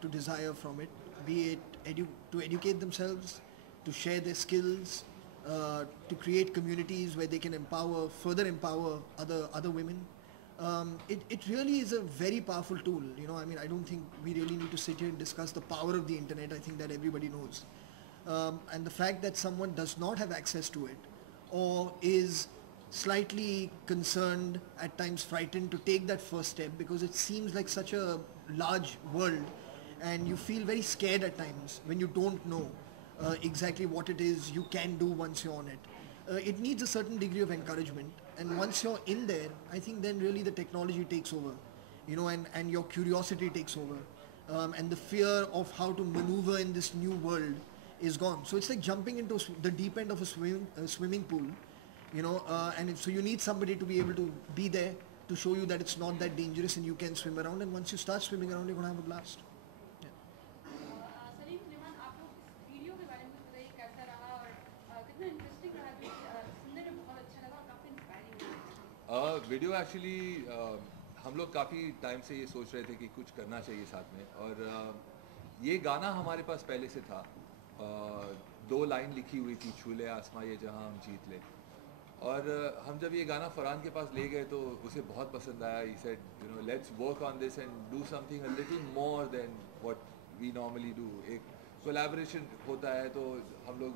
to desire from it, be it to educate themselves, to share their skills, to create communities where they can further empower other women. It really is a very powerful tool. You know, I mean, I don't think we really need to sit here and discuss the power of the internet. I think that everybody knows. And the fact that someone does not have access to it, or is slightly concerned, at times frightened to take that first step, because it seems like such a large world, and you feel very scared at times when you don't know exactly what it is you can do once you're on it. It needs a certain degree of encouragement, and once you're in there, I think then really the technology takes over, you know, and your curiosity takes over, and the fear of how to maneuver in this new world is gone. So it's like jumping into the deep end of a swimming pool, you know, so you need somebody to be able to be there to show you that it's not that dangerous and you can swim around, and once you start swimming around, you're going to have a blast. Salim Suleman, आप लोग इस video के बारे में कुछ बताइए, कैसा रहा और कितना इंटरेस्टिंग रहा, जो सुनने में बहुत अच्छा लगा और काफ़ी इंस्पायरिंग। वीडियो एक्चुअली हम लोग काफ़ी टाइम से ये सोच रहे थे कि कुछ करना चाहिए साथ में, और ये गाना हमारे पास पहले से था। 2 लाइन लिखी हुई थी, छूले आसमां ये जहां हम जीत ले, और हम जब ये गाना फरहान के पास ले गए तो उसे बहुत पसंद आया। He said, you know, let's work on this and do something a little more than what we normally do. एक कोलैबोरेशन होता है तो हम लोग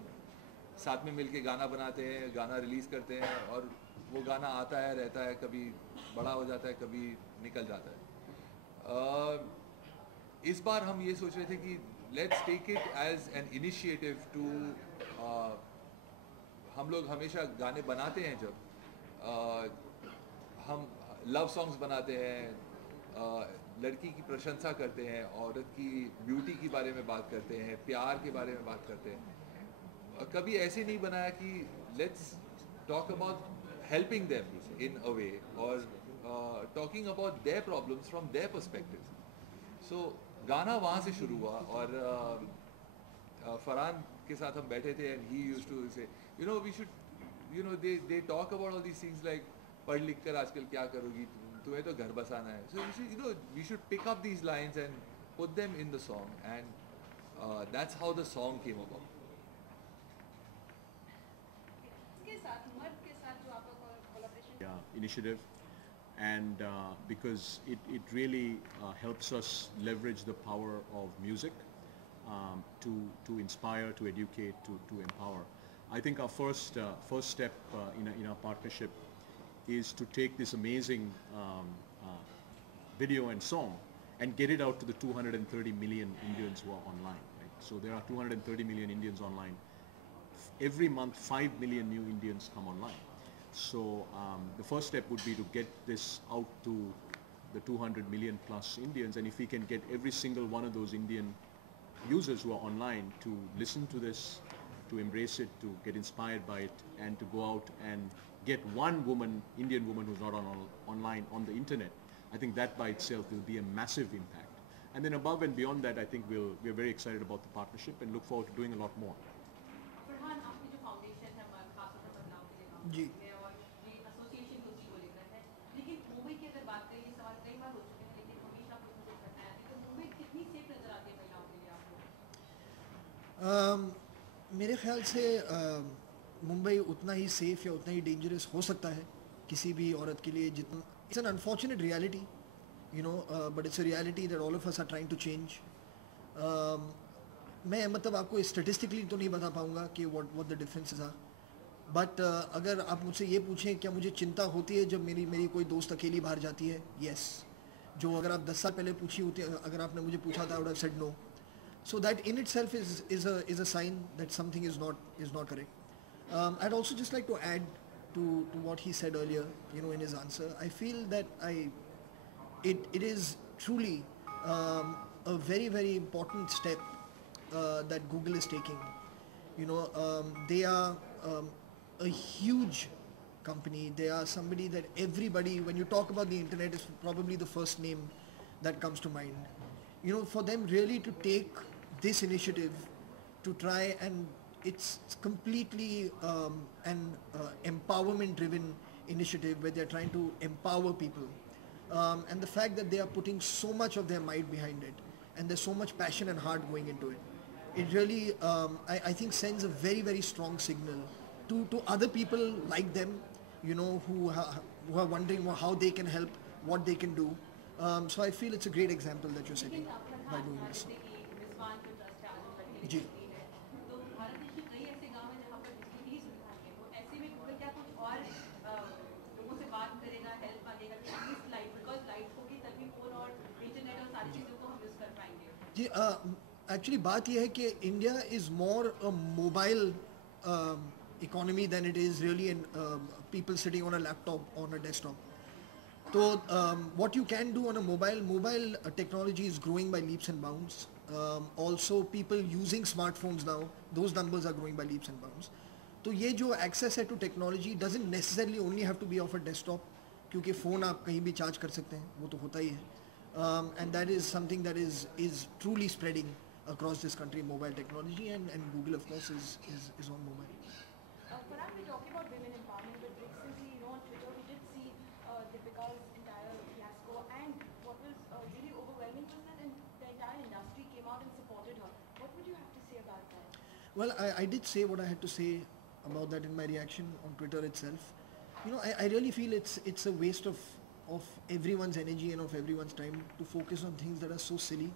साथ में मिलके गाना बनाते हैं, गाना रिलीज़ करते हैं, और वो गाना आता है, रहता है, कभी बड़ा हो जाता है, कभी निकल जाता है। इस बार हम ये सोच रहे थे कि let's take it as an initiative to, हम लोग हमेशा गाने बनाते हैं जब हम लव सॉन्ग्स बनाते हैं, लड़की की प्रशंसा करते हैं, औरत की ब्यूटी के बारे में बात करते हैं, प्यार के बारे में बात करते हैं। कभी ऐसे नहीं बनाया कि let's talk about helping them in a way, or talking about their problems from their perspective. So गाना वहाँ से शुरू हुआ, और फरहान के साथ हम बैठे थे and he used to say, you know, we should, you know, they talk about all these things like पढ़ लिख कर आजकल क्या करोगी, तुम्हें तो घर बसाना है. So you know, we should pick up these lines and put them in the song, and that's how the song came about. Initiative, and because it really helps us leverage the power of music to inspire, to educate, to empower. I think our first step in our partnership is to take this amazing video and song and get it out to the 230 million Indians who are online. Right? So there are 230 million Indians online. Every month, 5 million new Indians come online. So the first step would be to get this out to the 200 million plus Indians, and if we can get every single one of those Indian users who are online to listen to this, to embrace it, to get inspired by it, and to go out and get one woman, Indian woman who's not online on the internet, I think that by itself will be a massive impact. And then above and beyond that, I think we're very excited about the partnership and look forward to doing a lot more. Farhan, आपकी जो foundation है खासतौर पर महिलाओं के लिए काम जी, करती है, और ये एसोसिएशन भी उसी को लेकर है, लेकिन मुंबई की अगर बात करें, ये सवाल कई बार हो चुके हैं, लेकिन हमेशा कुछ न कुछ घटनाएं आती हैं, तो मुंबई कितनी सेफ नजर आती है महिलाओं के लिए आपको? मेरे ख्याल से मुंबई उतना ही सेफ या उतना ही डेंजरस हो सकता है किसी भी औरत के लिए जितना. It's an unfortunate reality, you know, but it's a reality that all of us are trying to change. मैं मतलब आपको स्टेटिस्टिकली तो नहीं बता पाऊँगा कि what the differences are, but अगर आप मुझसे ये पूछें क्या मुझे चिंता होती है जब मेरी कोई दोस्त अकेली बाहर जाती है, येस. जो अगर आप 10 साल पहले पूछी होती, अगर आपने मुझे पूछा था, I would have said no. So that in itself is a sign that something is not correct. I'd also just like to add to what he said earlier, you know, in his answer. I feel that it is truly a very, very important step that Google is taking. You know, they are a huge company. They are somebody that everybody, when you talk about the internet, is probably the first name that comes to mind. You know, for them really to take this initiative to try, and it's completely an empowerment driven initiative where they're trying to empower people, and the fact that they are putting so much of their might behind it, and there's so much passion and heart going into it. It really, I think, sends a very, very strong signal to other people like them, you know, who are wondering how they can help, what they can do. So I feel it's a great example that you're setting by doing this. जैसे कि रिजवान को trust है आजम लड़के जी। की है तो भारत देश में कई ऐसे गांव हैं जहाँ पर बिजली की सुविधा नहीं है तो ऐसे में गूगल क्या कुछ और लोगों से बात करेगा हेल्प मांगेगा कि एटलीस्ट लाइट बिकॉज लाइट होगी तभी फोन और इंटरनेट और सारी चीज़ों को हम यूज़ कर पाएंगे जी, एक्चुअली बात यह है कि India is more a mobile economy than it is really in people sitting on a laptop or on a desktop. So what you can do on a mobile technology is growing by leaps and bounds. Also people using smartphones now, those numbers are growing by leaps and bounds. तो ये जो access है to technology doesn't necessarily only have to be of a desktop, क्योंकि phone आप कहीं भी charge कर सकते हैं, वो तो होता ही है. And that is something that is truly spreading across this country, mobile technology, and Google of course is on mobile. Farhan, we're talking about women empowerment, but recently, you know, on Twitter, we did see Deepika's entire fiasco, and what was really overwhelming was that the entire industry came out and supported her. What would you have to say about that? Well, I did say what I had to say about that in my reaction on Twitter itself. You know, I really feel it's a waste of everyone's energy and of everyone's time to focus on things that are so silly.